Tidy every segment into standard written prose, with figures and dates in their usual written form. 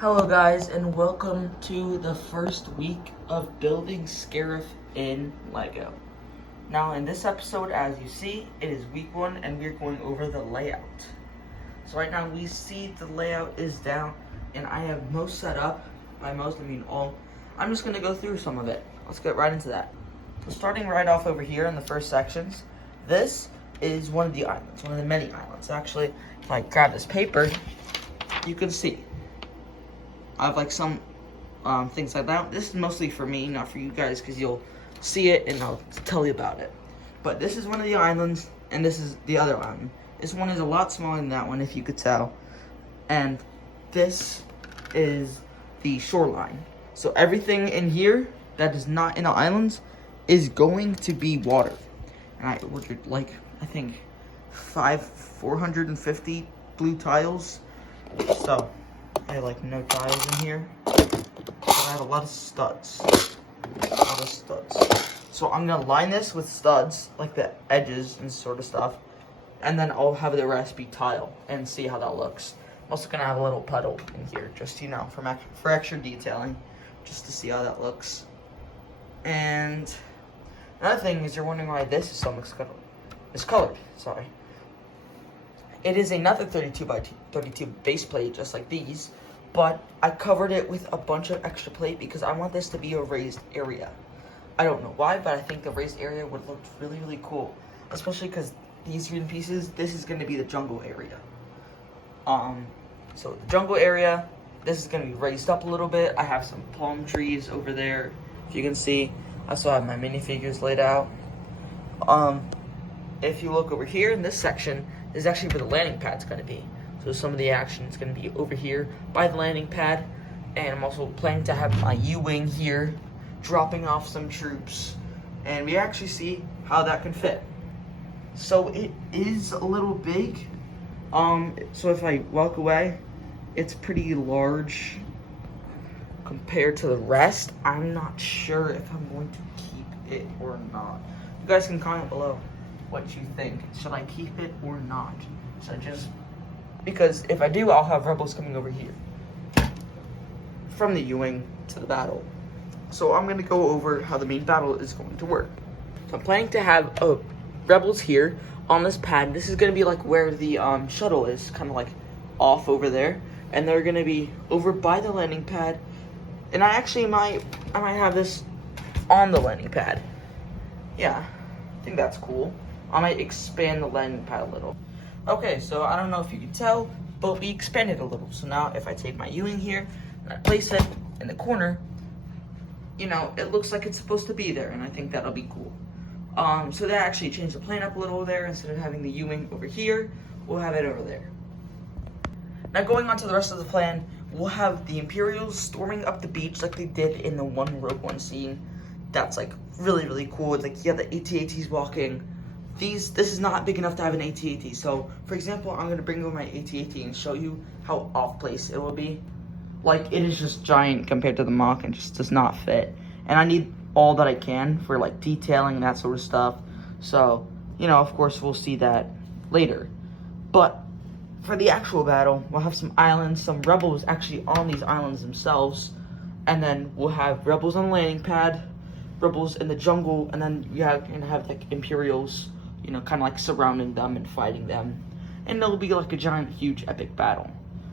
Hello guys, and welcome to the first week of building Scarif in Lego. Now in this episode, as you see, it is week 1 and we're going over the layout. So right now we see the layout is down and I have most set up. By most I mean all. I'm just going to go through some of it. Let's get right into that. So starting right off over here in the first sections, this is one of the islands, one of the many islands. Actually, if I grab this paper, you can see I have like some things like that. This is mostly for me, not for you guys, because you'll see it and I'll tell you about it. But this is one of the islands, and this is the other island. This one is a lot smaller than that one, if you could tell. And this is the shoreline. So everything in here that is not in the islands is going to be water. And I ordered like, I think 450 blue tiles. So I have like no tiles in here, but I have a lot of studs. So I'm gonna line this with studs, like the edges and sort of stuff, and then I'll have the rest be tile and see how that looks. I'm also gonna have a little puddle in here, just for extra detailing, just to see how that looks. And another thing is, you're wondering why this is so miscolored. Sorry. It is another 32 by 32 base plate, just like these, but I covered it with a bunch of extra plate because I want this to be a raised area. I don't know why, but I think the raised area would look really, really cool, especially because these green pieces, this is going to be the jungle area. So the jungle area, this is going to be raised up a little bit. I have some palm trees over there, if you can see. I also have my minifigures laid out. If you look over here in this section, this is actually where the landing pad's going to be. So some of the action is going to be over here by the landing pad. And I'm also planning to have my U-wing here, dropping off some troops. And we actually see how that can fit. So it is a little big. So if I walk away, it's pretty large compared to the rest. I'm not sure if I'm going to keep it or not. You guys can comment below what you think. Should I keep it or not? Should I just, because if I do, I'll have rebels coming over here from the U-wing to the battle. So I'm gonna go over how the main battle is going to work. So I'm planning to have rebels here on this pad. This is gonna be like where the shuttle is, kind of like off over there, and they're gonna be over by the landing pad. And I might have this on the landing pad. Yeah, I think that's cool. I might expand the landing pad a little. Okay, so I don't know if you can tell, but we expanded a little. So now if I take my U-wing here and I place it in the corner, you know, it looks like it's supposed to be there, and I think that'll be cool. So that actually changed the plan up a little there. Instead of having the U-wing over here, we'll have it over there. Now going on to the rest of the plan, we'll have the Imperials storming up the beach like they did in the one Rogue One scene. That's like really, really cool. It's like, yeah, the AT-ATs walking. This is not big enough to have an AT-AT. So, for example, I'm going to bring over my AT-AT and show you how off place it will be. Like, it is just giant compared to the Mach and just does not fit. And I need all that I can for, like, detailing and that sort of stuff. So, you know, of course, we'll see that later. But for the actual battle, we'll have some islands, some rebels actually on these islands themselves. And then we'll have rebels on the landing pad, rebels in the jungle, and then you can have like Imperials, you know, kind of like surrounding them and fighting them. And it'll be like a giant, huge, epic battle.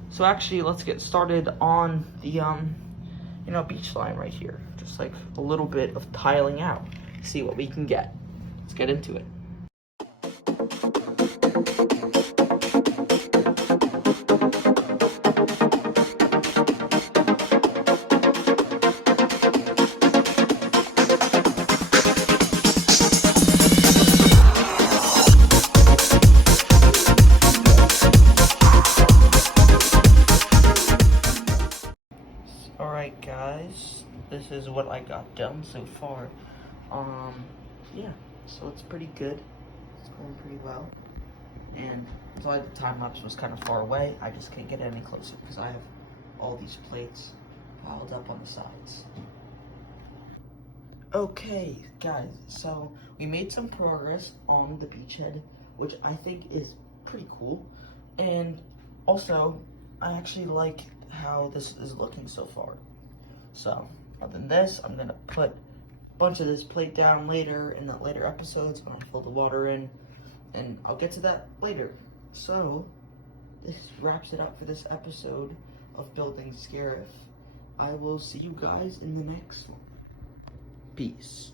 So actually, let's get started on the, you know, beach line right here. Just like a little bit of tiling out. See what we can get. Let's get into it. Alright guys, this is what I got done so far. Yeah, so it's pretty good. It's going pretty well. And so the time lapse was kind of far away. I just can't get any closer because I have all these plates piled up on the sides. Okay guys, so we made some progress on the beachhead, which I think is pretty cool. And also, I actually like how this is looking so far. So, other than this, I'm gonna put a bunch of this plate down later in the later episodes. I'm gonna fill the water in, and I'll get to that later. So, this wraps it up for this episode of Building Scarif. I will see you guys in the next one. Peace.